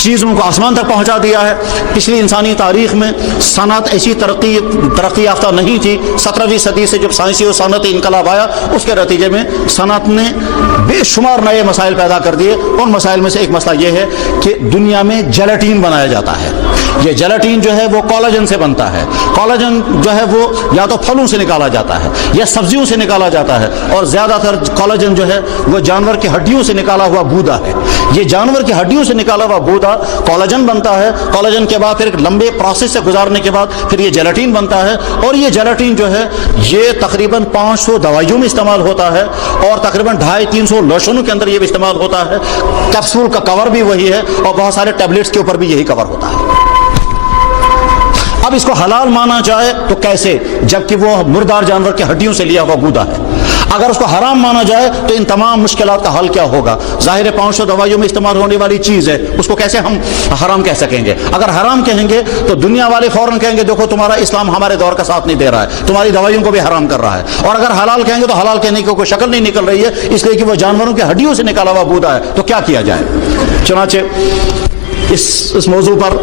چیزوں کو آسمان تک پہنچا دیا ہے. پچھلی انسانی تاریخ میں صنعت ایسی ترقی یافتہ نہیں تھی. 17ویں صدی سے جب سائنسی اور صنعتی انقلاب آیا اس کے نتیجے میں صنعت نے بے شمار نئے مسائل پیدا کر دیے. ان مسائل میں سے ایک مسئلہ یہ ہے کہ دنیا میں جیلاٹین بنایا جاتا ہے. یہ جیلاٹین جو ہے وہ کولاجن سے بنتا ہے. کولاجن جو ہے وہ یا تو پھلوں سے نکالا جاتا ہے یا سبزیوں سے نکالا جاتا ہے, اور زیادہ تر کولاجن جو ہے وہ جانور کی ہڈیوں سے نکالا ہوا بودا ہے. یہ جانور کی ہڈیوں سے نکالا ہوا بودا کولاجن بنتا ہے. کولاجن کے بعد پھر ایک لمبے پروسیس سے گزارنے کے بعد پھر یہ جیلاٹین بنتا ہے. اور یہ جیلاٹین جو ہے یہ تقریباً 500 دوائیوں میں استعمال ہوتا ہے, اور تقریباً 250-300 لوشنوں کے اندر یہ بھی استعمال ہوتا ہے. کیپسول کا کور بھی وہی ہے, اور بہت سارے ٹیبلٹس کے اوپر بھی یہی کور ہوتا ہے. اب اس کو حلال مانا جائے تو کیسے, جبکہ وہ مردار جانور کی ہڈیوں سے لیا ہوا گودا ہے. اگر اس کو حرام مانا جائے تو ان تمام مشکلات کا حل کیا ہوگا؟ ظاہر 500 دوائیوں میں استعمال ہونے والی چیز ہے, اس کو کیسے ہم حرام کہہ سکیں گے؟ اگر حرام کہیں گے تو دنیا والے فوراً کہیں گے دیکھو تمہارا اسلام ہمارے دور کا ساتھ نہیں دے رہا ہے, تمہاری دوائیوں کو بھی حرام کر رہا ہے. اور اگر حلال کہیں گے تو حلال کہنے کی کوئی شکل نہیں نکل رہی ہے, اس لیے کہ وہ جانوروں کی ہڈیوں سے نکالا ہوا بودا ہے. تو کیا کیا جائے؟ چنانچہ اس موضوع پر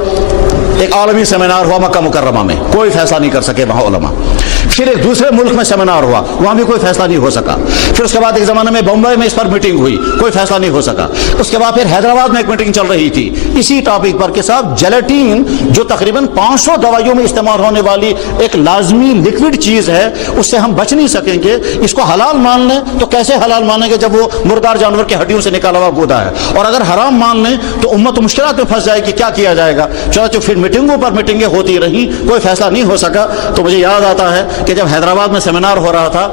ایک عالمی سیمینار ہوا مکہ مکرمہ میں, کوئی فیصلہ نہیں کر سکے وہاں علماء. پھر ایک دوسرے ملک میں سیمینار ہوا, وہاں بھی کوئی فیصلہ نہیں ہو سکا. پھر اس کے بعد ایک زمانے میں بمبئی میں اس پر میٹنگ ہوئی, کوئی فیصلہ نہیں ہو سکا. اس کے بعد پھر حیدرآباد میں ایک میٹنگ چل رہی تھی اسی ٹاپک پر کہ صاحب جیلاٹین جو تقریباً 500 دوائیوں میں استعمال ہونے والی ایک لازمی لکوڈ چیز ہے, اس سے ہم بچ نہیں سکیں گے. اس کو حلال مان لیں تو کیسے حلال مانیں گے جب وہ مردار جانور کی ہڈیوں سے نکالا ہوا گودا ہے؟ اور اگر حرام مان لیں تو امت مشکلات میں پھنس جائے گی, کیا کیا جائے گا؟ چنانچہ پھر میٹنگوں پر میٹنگیں ہوتی رہی, کوئی فیصلہ نہیں ہو سکا. تو مجھے یاد آتا ہے کہ جب حیدرآباد میں سیمینار ہو رہا تھا,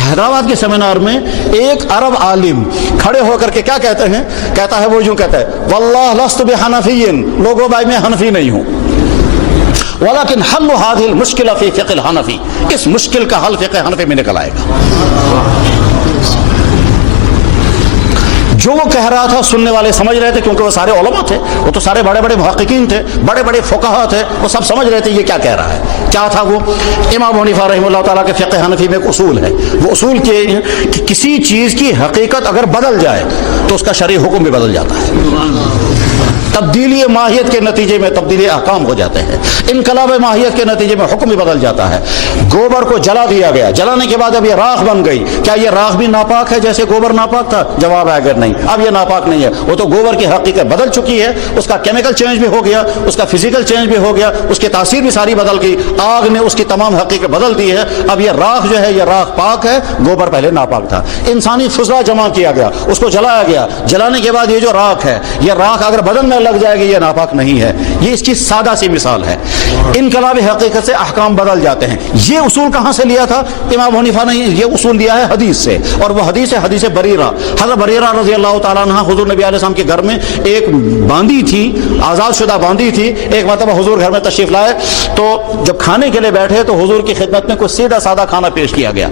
حیدرآباد کے سیمینار میں ایک عرب عالم کھڑے ہو کر کے کیا کہتے ہیں, کہتا ہے وہ یوں کہتا ہے واللہ لست بحنفی, لوگوں بھائی میں حنفی نہیں ہوں, ولكن حل هذه المشكلة في فقه الحنفی, اس مشکل کا حل فقہ حنفی میں نکل آئے گا. جو وہ کہہ رہا تھا سننے والے سمجھ رہے تھے, کیونکہ وہ سارے علماء تھے, وہ تو سارے بڑے بڑے محققین تھے, بڑے بڑے فقہا تھے, وہ سب سمجھ رہے تھے یہ کیا کہہ رہا ہے. کیا تھا وہ؟ امام حنیفہ رحمہ اللہ تعالیٰ کے فقہ حنفی میں ایک اصول ہے. وہ اصول یہ ہے کہ کسی چیز کی حقیقت اگر بدل جائے تو اس کا شرعی حکم بھی بدل جاتا ہے. تبدیلی ماہیت کے نتیجے میں تبدیلی احکام ہو جاتے ہیں, انقلاب ماہیت کے نتیجے میں حکم بھی بدل جاتا ہے. گوبر کو جلا دیا گیا, جلانے کے بعد اب یہ راکھ بن گئی, کیا یہ راکھ بھی ناپاک ہے جیسے گوبر ناپاک تھا؟ جواب ہے اگر نہیں, اب یہ ناپاک نہیں ہے, وہ تو گوبر کی حقیقت بدل چکی ہے, اس کا کیمیکل چینج بھی ہو گیا, اس کا فزیکل چینج بھی ہو گیا, اس کی تاثیر بھی ساری بدل گئی, آگ نے اس کی تمام حقیقت بدل دی ہے. اب یہ راکھ جو ہے یہ راکھ پاک ہے, گوبر پہلے ناپاک تھا. انسانی فضلہ جمع کیا گیا, اس کو جلایا گیا, جلانے کے بعد یہ جو راکھ ہے, یہ راکھ اگر بدن میں لگ جائے گی یہ ناپاک نہیں ہے. یہ اس کی سادہ سی مثال ہے. انقلاب حقیقت سے احکام بدل جاتے ہیں. یہ اصول کہاں سے لیا تھا امام حنیفہ نے؟ یہ اصول لیا ہے حدیث سے, اور وہ حدیث ہے حدیث بریرہ. حضرت بریرہ رضی اللہ تعالیٰ عنہ حضور نبی علیہ السلام کے گھر میں ایک باندی تھی, آزاد شدہ باندی تھی. ایک مرتبہ حضور گھر میں تشریف لائے تو جب کھانے کے لیے بیٹھے تو حضور کی خدمت میں کوئی سیدھا سادہ کھانا پیش کیا گیا.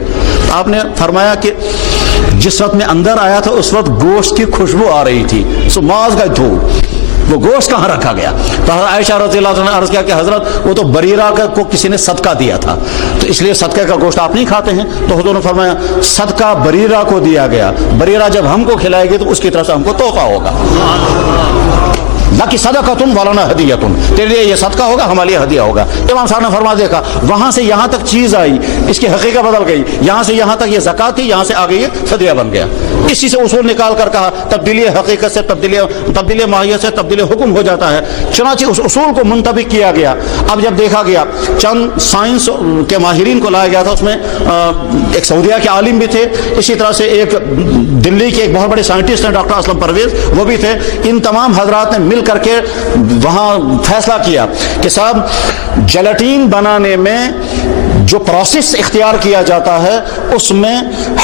آپ نے فرمایا کہ جس وقت میں اندر آیا تھا اس وقت گوشت کی خوشبو آ رہی تھی, سو ماز کا دھو, وہ گوشت کہاں رکھا گیا؟ تو حضرت عائشہ رضی اللہ عنہ نے عرض کیا کہ حضرت وہ تو بریرہ کو کسی نے صدقہ دیا تھا, تو اس لیے صدقے کا گوشت آپ نہیں کھاتے ہیں. تو حضور نے فرمایا صدقہ بریرہ کو دیا گیا, بریرہ جب ہم کو کھلائے گی تو اس کی طرف سے ہم کو تحفہ ہوگا. نہ کہ صدقۃ ولنا ہدیۃ, تیرے لیے یہ صدقہ ہوگا, ہمارے لیے ہدیہ ہوگا. امام صاحب نے فرما دیکھا وہاں سے یہاں تک چیز آئی, اس کی حقیقت بدل گئی, یہاں سے یہاں تک یہ زکات تھی, یہاں سے آ گئی ہدیہ بن گیا. اسی سے اصول نکال کر کہا تبدیلی حقیقت سے تبدیلی ماہیت سے تبدیلی حکم ہو جاتا ہے. چنانچہ اس اصول کو منطبق کیا گیا. اب جب دیکھا گیا چند سائنس کے ماہرین کو لایا گیا تھا, اس میں ایک سعودیہ کے عالم بھی تھے, اسی طرح سے ایک دلی کے ایک بہت بڑے سائنٹسٹ ہیں ڈاکٹر اسلم پرویز, وہ بھی تھے. ان تمام حضرات نے مل کر کے وہاں فیصلہ کیا کہ صاحب جیلاٹین بنانے میں جو پروسیس اختیار کیا جاتا ہے اس میں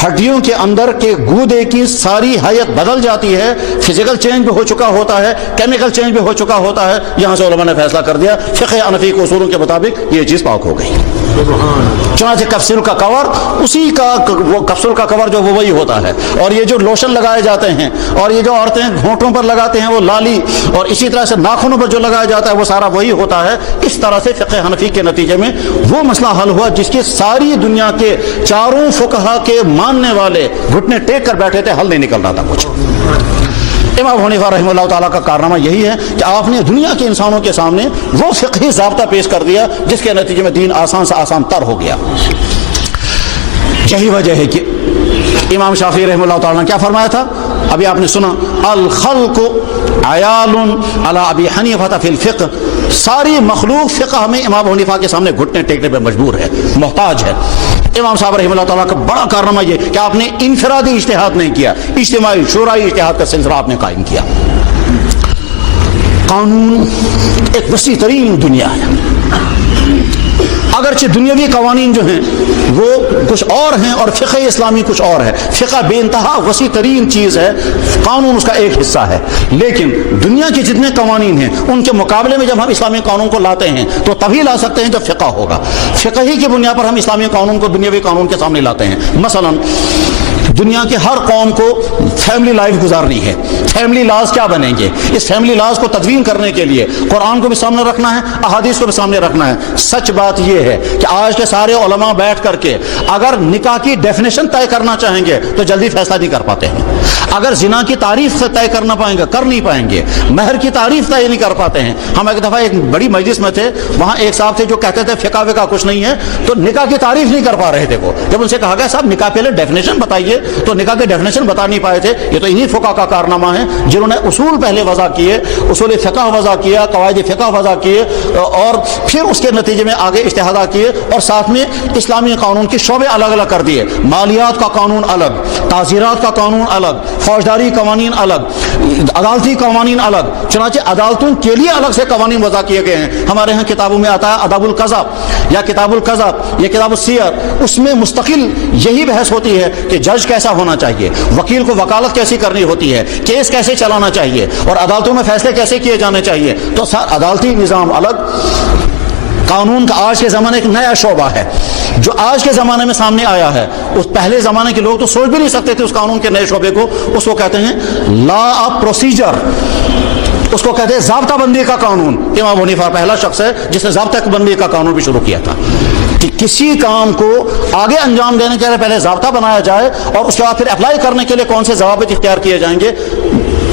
ہڈیوں کے اندر کے گودے کی ساری حیت بدل جاتی ہے, فزیکل چینج بھی ہو چکا ہوتا ہے, کیمیکل چینج بھی ہو چکا ہوتا ہے. یہاں سے علماء نے فیصلہ کر دیا فقہ حنفی کے اصولوں کے مطابق یہ چیز پاک ہو گئی. چنانچہ کیپسول کا کور, اسی کا وہ کیپسول کا کور جو وہ وہی ہوتا ہے, اور یہ جو لوشن لگائے جاتے ہیں اور یہ جو عورتیں ہونٹوں پر لگاتے ہیں وہ لالی, اور اسی طرح سے ناخنوں پر جو لگایا جاتا ہے وہ سارا وہی ہوتا ہے. اس طرح سے فقہ حنفی کے نتیجے میں وہ مسئلہ حل ہوا جس کی ساری دنیا کے چاروں فقہا کے ماننے والے گھٹنے ٹیک کر بیٹھے تھے, حل نہیں نکل رہا تھا کچھ. امام حنیفہ رحمہ اللہ تعالیٰ کا کارنامہ یہی ہے کہ آپ نے دنیا کے انسانوں کے سامنے وہ فقہی ضابطہ پیش کر دیا جس کے نتیجے میں دین آسان سے آسان تر ہو گیا. یہی وجہ ہے کہ امام شافعی رحمہ اللہ تعالیٰ نے کیا فرمایا تھا؟ ابھی آپ نے سنا الخلق عیال علی ابی حنیفہ فی الفقہ، ساری مخلوق فقہ میں امام حنیفہ کے سامنے گھٹنے ٹیکنے پہ مجبور ہے، محتاج ہے. امام صاحب رحمہ اللہ تعالیٰ کا بڑا کارنامہ یہ کہ آپ نے انفرادی اجتہاد نہیں کیا، اجتماعی شورائی اجتہاد کا سلسلہ آپ نے قائم کیا. قانون ایک وسیع ترین دنیا ہے، اگرچہ دنیاوی قوانین جو ہیں وہ کچھ اور ہیں اور فقہ اسلامی کچھ اور ہے. فقہ بے انتہا وسیع ترین چیز ہے، قانون اس کا ایک حصہ ہے، لیکن دنیا کے جتنے قوانین ہیں ان کے مقابلے میں جب ہم اسلامی قانون کو لاتے ہیں تو تبھی لا سکتے ہیں جب فقہ ہوگا. فقہ ہی کی بنیاد پر ہم اسلامی قانون کو دنیاوی قانون کے سامنے لاتے ہیں. مثلا دنیا کے ہر قوم کو فیملی لائف گزارنی ہے، فیملی لاز کیا بنیں گے؟ اس فیملی لاز کو تدوین کرنے کے لیے قرآن کو بھی سامنے رکھنا ہے، احادیث کو بھی سامنے رکھنا ہے. سچ بات یہ ہے کہ آج کے سارے علماء بیٹھ کر کے اگر نکاح کی ڈیفینیشن طے کرنا چاہیں گے تو جلدی فیصلہ نہیں کر پاتے ہیں. اگر زنا کی تعریف طے کرنا پائیں گے کر نہیں پائیں گے، مہر کی تعریف طے نہیں کر پاتے ہیں. ہم ایک دفعہ ایک بڑی مجلس میں تھے، وہاں ایک صاحب تھے جو کہتے تھے فقہ وقہ کچھ نہیں ہے، تو نکاح کی تعریف نہیں کر پا رہے تھے. وہ جب ان سے کہا گیا صاحب نکاح پہلے ڈیفینیشن بتائیے تو نکاح کے ڈیفینیشن بتا نہیں پائے تھے. یہ تو انہی فقہ کا کارنامہ ہے جنہوں نے اصول پہلے وضع کیے، اصول فقہ وضع کیا، قواعد فقہ وضع کیے اور پھر اس کے نتیجے میں آگے اجتہادات کیے اور ساتھ میں اسلامی قانون کے شعبے الگ الگ کر دیے. مالیات کا قانون الگ، تعزیرات کا قانون الگ، فوجداری قوانین الگ، عدالتی قوانین الگ. چنانچہ عدالتوں کے لیے الگ سے قوانین وضع کیے گئے ہیں. ہمارے ہاں کتابوں میں آتا ہے ادب القضا یا کتاب القضا یا کتاب السیر، اس میں مستقل یہی بحث ہوتی ہے کہ جج کیسا ہونا چاہیے، وکیل کو وکالت کیسی کرنی ہوتی ہے، کیس کیسے چلانا چاہیے اور عدالتوں میں فیصلے کیسے کیے جانے چاہیے. تو عدالتی نظام الگ. قانون کا آج کے زمانے ایک نیا شعبہ ہے جو آج کے زمانے میں سامنے آیا ہے. اس پہلے زمانے کے لوگ تو سوچ بھی نہیں سکتے تھے اس قانون کے نئے شعبے کو. اس کو کہتے ہیں لا آف پروسیجر، اس کو کہتے ہیں ضابطہ بندی کا قانون. امام حنیفہ پہلا شخص ہے جس نے ضابطہ بندی کا قانون بھی شروع کیا تھا کہ کسی کام کو آگے انجام دینے کے لیے پہلے ضابطہ بنایا جائے اور اس کے بعد پھر اپلائی کرنے کے لیے کون سے ضوابط اختیار کیے جائیں گے.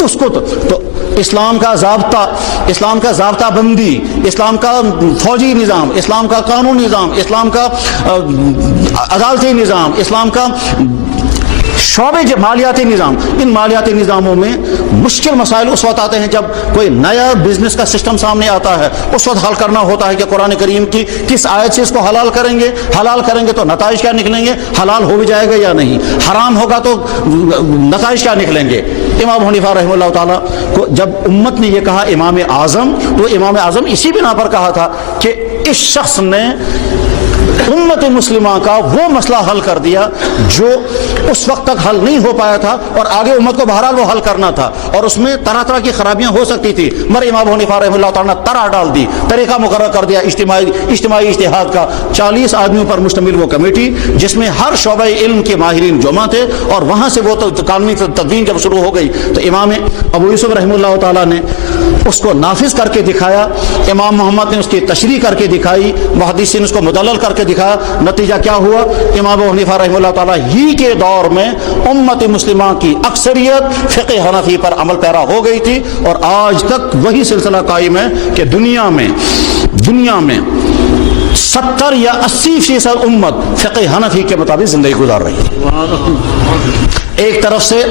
اس کو تو اسلام کا ضابطہ بندی، اسلام کا فوجی نظام، اسلام کا قانونی نظام، اسلام کا عدالتی نظام، اسلام کا شعبے مالیاتی نظام، ان مالیاتی نظاموں میں مشکل مسائل اس وقت آتے ہیں جب کوئی نیا بزنس کا سسٹم سامنے آتا ہے. اس وقت حل کرنا ہوتا ہے کہ قرآن کریم کی کس آیت سے اس کو حلال کریں گے تو نتائج کیا نکلیں گے، حلال ہو بھی جائے گا یا نہیں، حرام ہوگا تو نتائج کیا نکلیں گے. امام حنیفہ رحمہ اللہ تعالیٰ کو جب امت نے یہ کہا امام اعظم، تو امام اعظم اسی بنا پر کہا تھا کہ اس شخص نے امت مسلمہ کا وہ مسئلہ حل کر دیا جو اس وقت تک حل نہیں ہو پایا تھا اور آگے امت کو بہرحال وہ حل کرنا تھا اور اس میں طرح طرح کی خرابیاں ہو سکتی تھی. مگر امام حنیفہ رحمہ اللہ تعالیٰ نے طرح ڈال دی، طریقہ مقرر کر دیا اجتماعی اجتہاد کا. 40 آدمیوں پر مشتمل وہ کمیٹی جس میں ہر شعبہ علم کے ماہرین جمع تھے اور وہاں سے وہ قانونی تدوین جب شروع ہو گئی تو امام ابو یوسف رحمہ اللہ تعالیٰ نے اس کو نافذ کر کے دکھایا، امام محمد نے اس کی تشریح کر کے دکھائی، محدثین نے اس کو مدلل کر کے دکھایا. نتیجہ کیا ہوا؟ امام ابو حنیفہ رحمہ اللہ تعالیٰ ہی کے دور میں امت مسلمہ کی اکثریت فقہ حنفی پر عمل پیرا ہو گئی تھی اور آج تک وہی سلسلہ قائم ہے کہ دنیا میں 70 یا 80% امت فقہ حنفی کے مطابق زندگی گزار رہی ہے. ایک طرف سے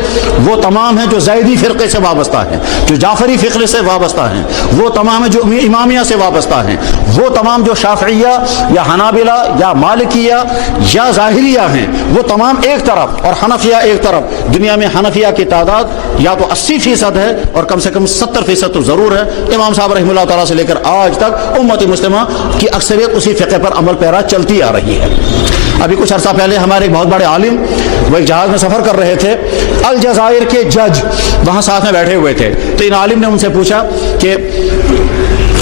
وہ تمام ہیں جو زیدی فرقے سے وابستہ ہیں، جو جعفری فرقے سے وابستہ ہیں، وہ تمام ہیں جو امامیہ سے وابستہ ہیں، وہ تمام جو شافعیہ یا حنابلہ یا مالکیہ یا ظاہریہ ہیں وہ تمام ایک طرف اور حنفیہ ایک طرف. دنیا میں حنفیہ کی تعداد یا تو 80% ہے اور کم سے کم 70% تو ضرور ہے. امام صاحب رحمہ اللہ تعالیٰ سے لے کر آج تک امت مسلمہ کی اکثریت اسی فقہ پر عمل پیرا چلتی آ رہی ہے. ابھی کچھ عرصہ پہلے ہمارے ایک بہت بڑے عالم وہ ایک جہاز میں سفر کر رہے تھے، الجزائر کے جج وہاں ساتھ میں بیٹھے ہوئے تھے. تو ان عالم نے ان سے پوچھا کہ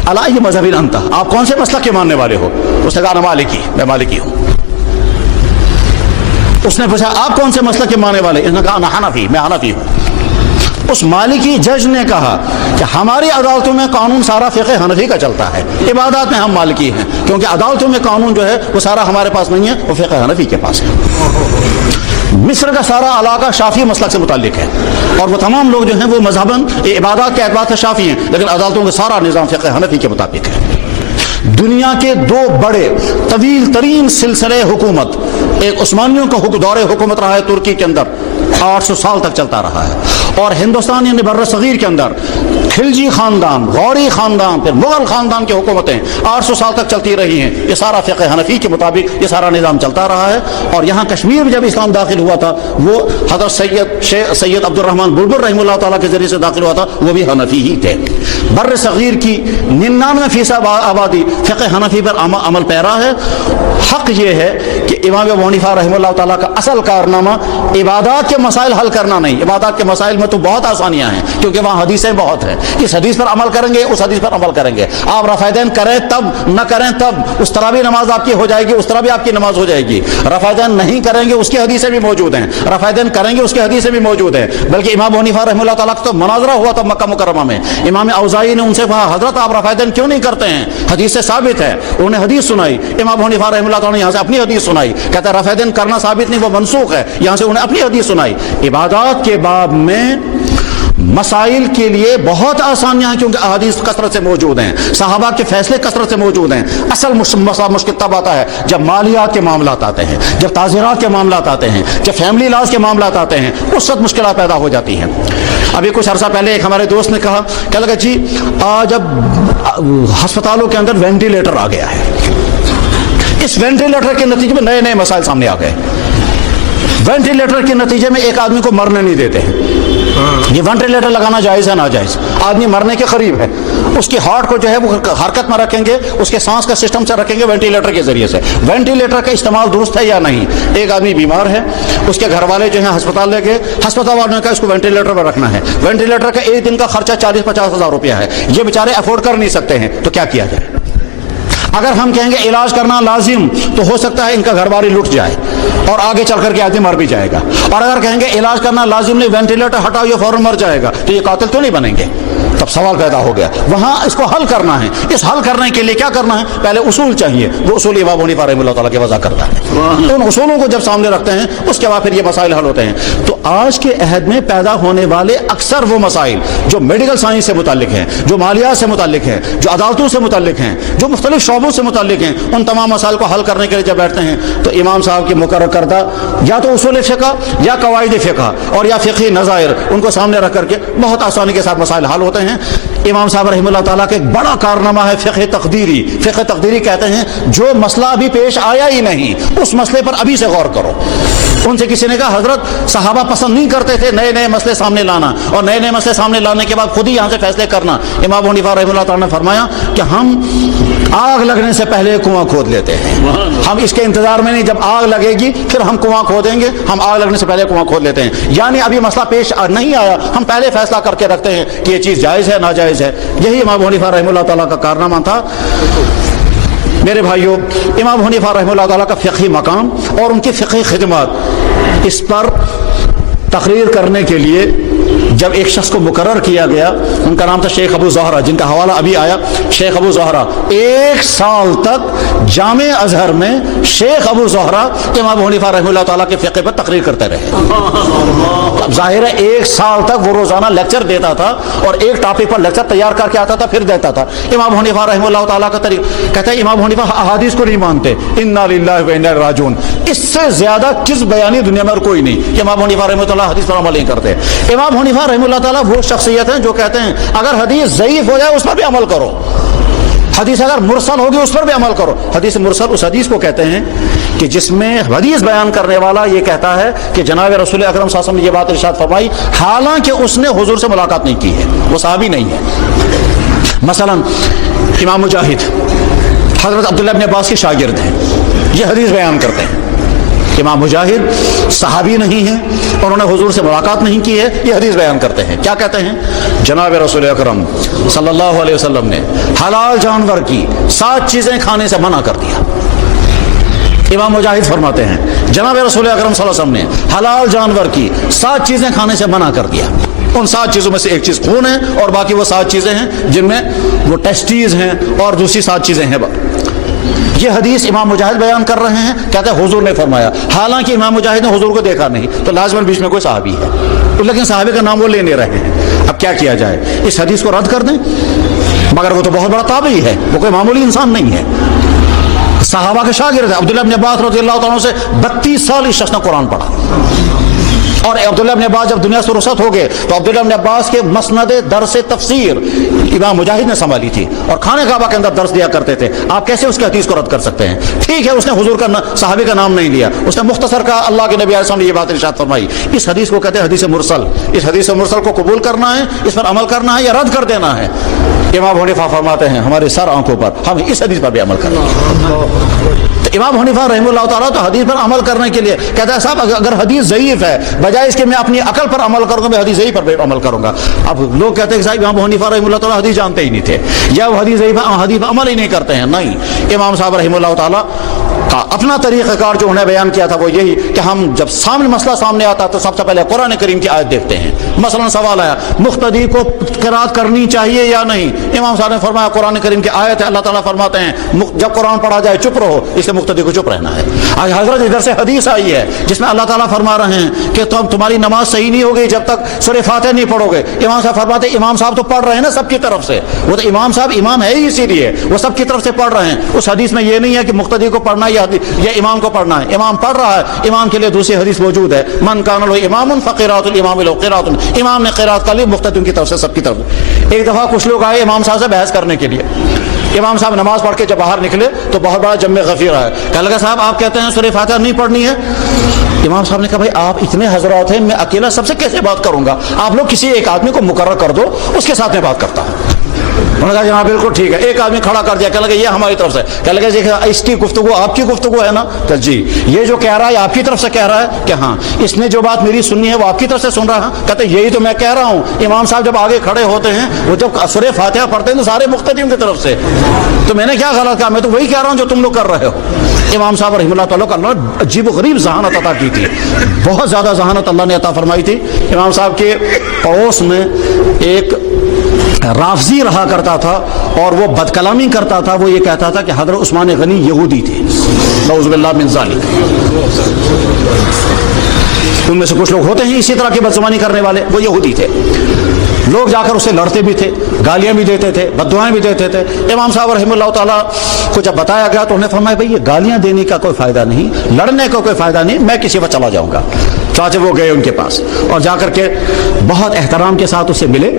الا ای مذہب انت، آپ کون سے مسلک کے ماننے والے ہو؟ اس نے کہا میں مالکی ہوں. اس نے پوچھا آپ کون سے مسلک کے ماننے والے؟ اس نے کہا انا حنفی، میں حنفی ہوں. اس مالکی جج نے کہا کہ ہماری عدالتوں میں قانون سارا فقہ حنفی کا چلتا ہے، عبادات میں ہم مالکی ہیں، کیونکہ عدالتوں میں قانون جو ہے وہ سارا ہمارے پاس نہیں ہے، وہ فقہ حنفی کے پاس ہے۔ مصر کا سارا علاقہ شافعی مسلک سے متعلق ہے، اور وہ تمام لوگ جو ہیں وہ مذہباً عبادات کے اعتبار سے شافعی ہیں، لیکن عدالتوں کا سارا نظام فقہ حنفی کے مطابق ہے۔ دنیا کے دو بڑے طویل ترین سلسلے حکومت، ایک عثمانیوں کا دور حکومت رہا ہے ترکی کے اندر، 800 سال تک چلتا رہا ہے، اور ہندوستان یعنی بر صغیر کے اندر خلجی خاندان، غوری خاندان، پھر مغل خاندان کی حکومتیں 800 سال تک چلتی رہی ہیں۔ یہ سارا فقہ حنفی کے مطابق یہ سارا نظام چلتا رہا ہے، اور یہاں کشمیر میں جب اسلام داخل ہوا تھا وہ حضرت سید عبد الرحمن بلبل رحمہ اللہ تعالیٰ کے ذریعے سے داخل ہوا تھا، وہ بھی حنفی ہی تھے۔ بر صغیر کی 99% آبادی فقہ حنفی پر عمل پیرا ہے۔ حق یہ ہے کہ امام ابو حنیفہ رحمہ اللہ تعالیٰ کا اصل کارنامہ عبادات کے مسائل حل کرنا نہیں، عبادات کے مسائل میں تو بہت آسانیاں ہیں کیونکہ وہاں حدیثیں بہت ہیں، اس حدیث پر عمل کریں گے، اس حدیث پر عمل کریں گے، آپ رفع دین کریں تب، نہ کریں تب، اس طرح بھی نماز آپ کی ہو جائے گی، اس طرح بھی آپ کی نماز ہو جائے گی۔ رفع دین نہیں کریں گے اس کی حدیثیں بھی موجود ہیں، رفع دین کریں گے اس کی حدیثیں بھی موجود ہیں، بلکہ امام ابو حنیفہ رحمہ اللہ تعالیٰ کا تو مناظرہ ہوا تھا مکہ مکرمہ میں، امام اوزاعی نے ان سے کہا حضرت آپ رفع دین کیوں نہیں کرتے ہیں؟ حدیث سے ثابت ہے، انہوں نے حدیث سنائی، امام ابو حنیفہ رحمہ اللہ تعالیٰ نے یہاں سے اپنی حدیث سنائی، کہتا ہے رفع دین کرنا ثابت نہیں، وہ منسوخ ہے، یہاں سے انہوں نے اپنی حدیث سنائی۔ عبادات کے باب میں مسائل کے لیے بہت آسانیاں ہیں کیونکہ احادیث کثرت سے موجود ہیں، صحابہ کے فیصلے کثرت سے موجود ہیں۔ اصل مشکل تب آتا ہے جب مالیات کے معاملات آتے ہیں، جب تعزیرات کے معاملات آتے ہیں، جب فیملی لاز کے معاملات آتے ہیں، اس وقت مشکلات پیدا ہو جاتی ہیں۔ ابھی کچھ عرصہ پہلے ایک ہمارے دوست نے کہا کہ لگا جی آج اب ہسپتالوں کے اندر وینٹیلیٹر آ گیا ہے، اس وینٹیلیٹر کے نتیجے میں نئے نئے مسائل سامنے آ گئے۔ وینٹیلیٹر کے نتیجے میں ایک آدمی کو مرنے نہیں دیتے ہیں، یہ وینٹیلیٹر لگانا جائز ہے ناجائز؟ آدمی مرنے کے قریب ہے، اس کی ہارٹ کو جو ہے وہ حرکت میں رکھیں گے، اس کے سانس کا سسٹم سے رکھیں گے وینٹیلیٹر کے ذریعے سے۔ وینٹیلیٹر کا استعمال درست ہے یا نہیں؟ ایک آدمی بیمار ہے، اس کے گھر والے جو ہیں ہسپتال لے گئے، ہسپتال والوں نے کہا اس کو وینٹیلیٹر پر رکھنا ہے، وینٹیلیٹر کا ایک دن کا خرچہ 40-50 ہزار روپیہ ہے، یہ بیچارے افورڈ کر نہیں سکتے ہیں، تو کیا کیا جائے؟ اگر ہم کہیں گے علاج کرنا لازم تو ہو سکتا ہے ان کا گھر باری لٹ جائے اور آگے چل کر کے آدمی مر بھی جائے گا، اور اگر کہیں گے علاج کرنا لازم نہیں، وینٹیلیٹر ہٹاؤ یہ فوراً مر جائے گا، تو یہ قاتل تو نہیں بنیں گے؟ تب سوال پیدا ہو گیا، وہاں اس کو حل کرنا ہے۔ اس حل کرنے کے لیے کیا کرنا ہے؟ پہلے اصول چاہیے، وہ اصول امام ابو حنیفہ رحمہ اللہ تعالیٰ کی وضع کرتا ہے، ان اصولوں کو جب سامنے رکھتے ہیں اس کے بعد پھر یہ مسائل حل ہوتے ہیں۔ تو آج کے عہد میں پیدا ہونے والے اکثر وہ مسائل جو میڈیکل سائنس سے متعلق ہیں، جو مالیات سے متعلق ہیں، جو عدالتوں سے متعلق ہیں، جو مختلف شعبوں سے متعلق ہیں، ان تمام مسائل کو حل کرنے کے لیے جب بیٹھتے ہیں تو امام صاحب کی مقرر کردہ یا تو اصول فقہ یا قواعد فقہ اور یا فقہی نظائر ان کو سامنے رکھ کر کے بہت آسانی کے ساتھ مسائل حل ہوتے ہیں۔ امام صاحب رحمہ اللہ تعالیٰ کا ایک بڑا کارنامہ ہے فقہ تقدیری۔ فقہ تقدیری کہتے ہیں جو مسئلہ ابھی پیش آیا ہی نہیں اس مسئلے پر ابھی سے غور کرو۔ ان سے کسی نے کہا حضرت صحابہ پسند نہیں کرتے تھے نئے نئے مسئلے سامنے لانا، اور نئے نئے مسئلے سامنے لانے کے بعد خود ہی یہاں سے فیصلے کرنا۔ امام ابو حنیفہ رحمہ اللہ تعالیٰ نے فرمایا کہ ہم آگ لگنے سے پہلے کنواں کھود لیتے ہیں، ہم اس کے انتظار میں نہیں، جب آگ لگے گی پھر ہم کنواں کھودیں گے، ہم آگ لگنے سے پہلے کنواں کھود لیتے ہیں۔ یعنی ابھی مسئلہ پیش نہیں آیا، ہم پہلے فیصلہ کر کے رکھتے ہیں کہ یہ چیز جائز ہے ناجائز ہے۔ یہی امام ابو حنیفہ رحمہ اللہ تعالیٰ کا کارنامہ تھا۔ میرے بھائیوں، امام ابو حنیفہ رحمہ اللہ تعالیٰ کا فقہی مقام اور ان کی فقہی خدمات، اس پر تقریر کرنے کے لیے جب ایک شخص کو مقرر کیا گیا، ان کا نام تھا شیخ ابو زہرہ، جن کا حوالہ ابھی آیا۔ شیخ ابو زہرہ 1 سال تک جامع ازہر میں شیخ ابو زہرہ امام ابو حنیفہ رحمہ اللہ تعالیٰ کے فقہ پر تقریر کرتے رہے۔ اب ظاہر ہے 1 سال تک وہ روزانہ لیکچر دیتا تھا اور ایک ٹاپک پر لیکچر تیار کر کے آتا تھا پھر دیتا تھا۔ امام ابو حنیفہ رحمہ اللہ تعالیٰ کا طریقہ کہتا ہے امام ابو حنیفہ احادیث کو نہیں مانتے، انا للہ و انا الیہ راجعون، اس سے زیادہ کس بیانی دنیا میں اور کوئی نہیں کہ امام ابو حنیفہ رحمہ اللہ حدیث پر عمل نہیں کرتے۔ امام ابو حنیفہ رحمہ اللہ تعالیٰ وہ شخصیت ہیں جو کہتے ہیں اگر حدیث ضعیف ہو جائے اس پر بھی عمل کرو، حدیث اگر مرسل ہوگی اس پر بھی عمل کرو۔ حدیث مرسل اس حدیث کو کہتے ہیں کہ جس میں حدیث بیان کرنے والا یہ کہتا ہے کہ جناب رسول اکرم صلی اللہ علیہ وسلم نے یہ بات ارشاد فرمائی حالانکہ اس نے حضور سے ملاقات نہیں کی ہے، وہ صحابی نہیں ہے۔ مثلا امام مجاہد حضرت عبداللہ ابن عباس کے شاگرد ہیں، یہ حدیث بیان کرتے ہیں۔ امام مجاہد صحابی نہیں ہیں، انہوں نے حضور سے ملاقات نہیں کی ہے، یہ حدیث بیان کرتے ہیں۔ کیا کہتے ہیں؟ جناب رسول اکرم صلی اللہ علیہ وسلم نے حلال جانور کی 7 چیزیں کھانے سے منع کر دیا۔ امام مجاہد فرماتے ہیں جناب رسول اکرم صلی اللہ علیہ وسلم نے حلال جانور کی 7 چیزیں کھانے سے منع کر دیا۔ ان 7 چیزوں میں سے ایک چیز خون ہے اور باقی وہ 7 چیزیں ہیں جن میں وہ ٹیسٹیز ہیں اور دوسری 7 چیزیں ہیں. یہ حدیث امام مجاہد بیان کر رہے ہیں, کہتے ہیں حضور نے فرمایا, حالانکہ امام مجاہد نے حضور کو دیکھا نہیں, تو لازماً بیچ میں کوئی صحابی ہے, لیکن صحابی کا نام وہ لے نہیں رہے ہیں. اب کیا کیا جائے, اس حدیث کو رد کر دیں؟ مگر وہ تو بہت بڑا تابعی ہے, وہ کوئی معمولی انسان نہیں ہے, صحابہ کے شاگرد ہے. عبداللہ بن عباس رضی اللہ تعالیٰ سے 32 سال اس شخص نے قرآن پڑھا, اور عبداللہ بن عباس جب دنیا سے رخصت ہو گئے تو عبداللہ بن عباس کے مسند درس تفسیر امام مجاہد نے سنبھالی تھی, اور خانہ کعبہ کے اندر درس دیا کرتے تھے. آپ کیسے اس کے حدیث کو رد کر سکتے ہیں؟ ٹھیک ہے اس نے حضور کا صحابی کا نام نہیں لیا, اس نے مختصر کہا اللہ کے نبی علیہ السلام نے یہ بات ارشاد فرمائی. اس حدیث کو کہتے ہیں حدیث مرسل. اس حدیث مرسل کو قبول کرنا ہے, اس پر عمل کرنا ہے یا رد کر دینا ہے. امام حنیفہ فرماتے ہیں ہمارے سر آنکھوں پر, ہم اس حدیث پر بھی عمل کرنا ہے. تو امام حنیفہ رحمہ اللہ تعالیٰ تو حدیث پر عمل کرنے کے لیے کہتا ہے صاحب اگر حدیث ضعیف ہے, بجائے اس کے میں اپنی عقل پر عمل کروں گا, میں حدیث ضعیف پر بھی عمل کروں گا. اب لوگ کہتے ہیں کہ صاحب امام حنیفہ رحمہ اللہ تعالیٰ حدیث جانتے ہی نہیں تھے, یا وہ حدیث ضعیف حدیث پر عمل ہی نہیں کرتے ہیں. نہیں, امام صاحب رحمہ اللہ تعالیٰ کا اپنا طریقہ کار جو انہیں بیان کیا تھا وہ یہی کہ ہم جب مسئلہ سامنے آتا تو سب سے پہلے قرآن کریم کی آیت دیکھتے ہیں. مثلا سوال آیا مقتدی کو قرات کرنی چاہیے یا نہیں, امام صاحب نے فرمایا قرآن کریم کی آیت ہے, اللہ تعالیٰ فرماتے ہیں جب قرآن پڑھا جائے چپ رہو, اس لیے مقتدی کو چپ رہنا ہے. آج حضرت ادھر سے حدیث آئی ہے جس میں اللہ تعالیٰ فرما رہے ہیں کہ تمہاری نماز صحیح نہیں ہوگی جب تک سورہ فاتحہ نہیں پڑھو گے. امام صاحب فرماتے ہیں امام صاحب تو پڑھ رہے ہیں نا سب کی طرف سے, وہ تو امام صاحب امام ہے ہی اسی لیے وہ سب کی طرف سے پڑھ رہے ہیں. اس حدیث میں یہ نہیں ہے کہ مقتدی کو پڑھنا یا امام کو پڑھنا ہے, امام پڑھ رہا ہے, امام کے لیے دوسری حدیث موجود ہے من کان لہ امام فقراۃ الامام لہ قراۃ, امام نے قرات کا لی مقتدیوں کی طرف سے سب کی طرف. ایک دفعہ کچھ لوگ آئے امام صاحب سے بحث کرنے کے لیے. امام صاحب نماز پڑھ کے جب باہر نکلے تو بہت بڑا جم غفیر آیا, کہنے لگا صاحب آپ کہتے ہیں سورہ فاتحہ نہیں پڑھنی ہے. امام صاحب نے کہا بھائی آپ اتنے حضرات ہیں, میں اکیلا سب سے کیسے بات کروں گا, آپ لوگ کسی ایک آدمی کو مقرر کر دو, اس کے ساتھ میں بات کرتا ہوں. انہوں نے کہا جناب بالکل ٹھیک ہے. ایک آدمی کھڑا کر دیا, کہنے لگا یہ ہماری طرف سے, کہنے لگا اس کی گفتگو آپ کی گفتگو ہے نا, کہ جی یہ جو کہہ رہا ہے آپ کی طرف سے کہہ رہا ہے, کہ ہاں اس نے جو بات میری سننی ہے وہ آپ کی طرف سے سن رہا ہے. کہتے یہی تو میں کہہ رہا ہوں. امام صاحب جب آگے کھڑے ہوتے ہیں وہ جب سورہ فاتحہ پڑھتے ہیں تو سارے مقتدیوں کی طرف سے, تو میں نے کیا غلط کہا, میں تو وہی کہہ رہا ہوں جو تم لوگ کر رہے ہو. امام صاحب رحمہ اللہ تعالیٰ کو اللہ نے عجیب و غریب ذہانت عطا کی تھی, بہت زیادہ ذہانت اللہ نے عطا فرمائی تھی. امام صاحب کے پڑوس میں ایک رافضی رہا کرتا تھا اور وہ بد کلامی کرتا تھا. وہ یہ کہتا تھا کہ حضرت عثمان غنی یہودی تھے, نعوذ باللہ من ذالک. ان میں سے کچھ لوگ ہوتے ہیں اسی طرح کی بدزبانی کرنے والے, وہ یہودی تھے. لوگ جا کر اسے لڑتے بھی تھے, گالیاں بھی دیتے تھے, بددعائیں بھی دیتے تھے. امام صاحب رحمہ اللہ تعالیٰ کو جب بتایا گیا تو انہوں نے فرمایا بھائی یہ گالیاں دینے کا کوئی فائدہ نہیں, لڑنے کا کوئی فائدہ نہیں, میں کسی وقت چلا جاؤں گا. چاچے وہ گئے ان کے پاس اور جا کر کے بہت احترام کے ساتھ اسے ملے,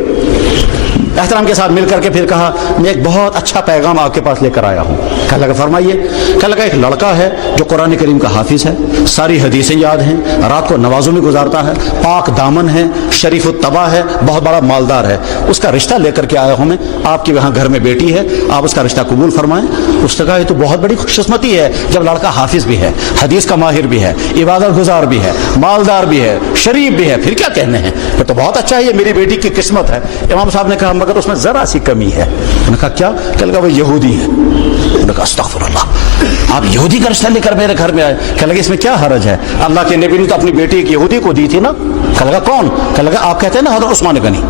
احترام کے ساتھ مل کر کے پھر کہا میں ایک بہت اچھا پیغام آپ کے پاس لے کر آیا ہوں. کہنے لگا فرمائیے. کہنے لگا ایک لڑکا ہے جو قرآن کریم کا حافظ ہے, ساری حدیثیں یاد ہیں, رات کو نمازوں میں گزارتا ہے, پاک دامن ہے, شریف الطبع ہے, بہت بڑا مالدار ہے. اس کا رشتہ لے کر کے آیا ہوں میں, آپ کے وہاں گھر میں بیٹی ہے, آپ اس کا رشتہ قبول فرمائیں. اس نے کہا یہ تو بہت بڑی خوش قسمتی ہے جب لڑکا حافظ بھی ہے, حدیث کا ماہر بھی ہے, عبادت گزار بھی ہے, مالدار بھی ہے, شریف بھی ہے, پھر کیا کہنے ہیں, پھر تو بہت اچھا ہے, یہ میری بیٹی کی قسمت ہے. امام صاحب نے کہا مگر اس میں ذرا سی کمی ہے. انہوں نے کہا کیا؟ کہنے لگا وہ یہودی ہے. انہوں نے کہا استغفر اللہ, آپ یہودی کا رشتہ لے کر میرے گھر میں آئے. کہنے لگا اس میں کیا حرج ہے, اللہ کے نبی نے تو اپنی بیٹی ایک یہودی کو دی تھی نا. کہنے لگا کون؟ کہنے لگا آپ کہتے ہیں نا حضرت عثمان غنی.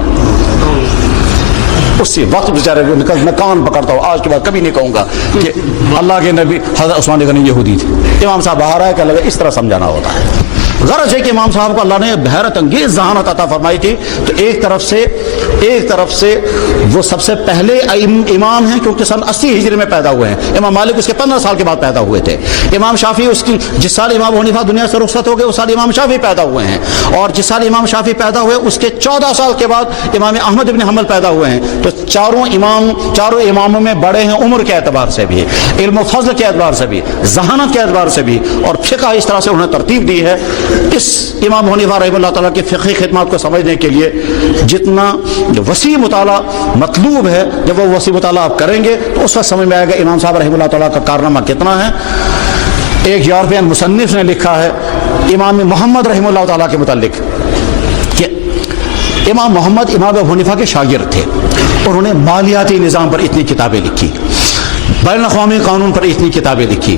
اسی وقت بیچارے میں کان پکڑتا ہوں, آج کے بعد کبھی نہیں کہوں گا کہ اللہ کے نبی حضرت عثمان غنی یہودی تھے. امام صاحب باہر آئے, کہنے لگا اس طرح سمجھانا ہوتا ہے. غرض ہے کہ امام صاحب کو اللہ نے حیرت انگیز ذہانت عطا فرمائی تھی. تو ایک طرف سے وہ سب سے پہلے امام ہیں کیونکہ سن 80 ہجری میں پیدا ہوئے ہیں. امام مالک اس کے 15 سال کے بعد پیدا ہوئے تھے. امام شافعی اس کی جس سال امام حنیفہ دنیا سے رخصت ہو گئے اس سال امام شافعی پیدا ہوئے ہیں, اور جس سال امام شافعی پیدا ہوئے اس کے 14 سال کے بعد امام احمد بن حنبل پیدا ہوئے ہیں. تو چاروں اماموں میں بڑے ہیں عمر کے اعتبار سے بھی, علم و فضل کے اعتبار سے بھی, ذہانت کے اعتبار سے بھی, اور فقہ اس طرح سے انہوں نے ترتیب دی ہے. اس امام حنیفہ رحمہ اللہ تعالیٰ کی فقہی خدمات کو سمجھنے کے لیے جتنا وسیع مطالعہ مطلوب ہے, جب وہ وسیع مطالعہ آپ کریں گے تو اس وقت سمجھ میں آئے گا امام صاحب رحمہ اللہ تعالیٰ کا کارنامہ کتنا ہے. ایک یورپین مصنف نے لکھا ہے امام محمد رحمہ اللہ تعالیٰ کے متعلق کہ امام محمد امام ابو حنیفہ کے شاگرد تھے. انہوں نے مالیاتی نظام پر اتنی کتابیں لکھی, بین الاقوامی قانون پر اتنی کتابیں لکھی,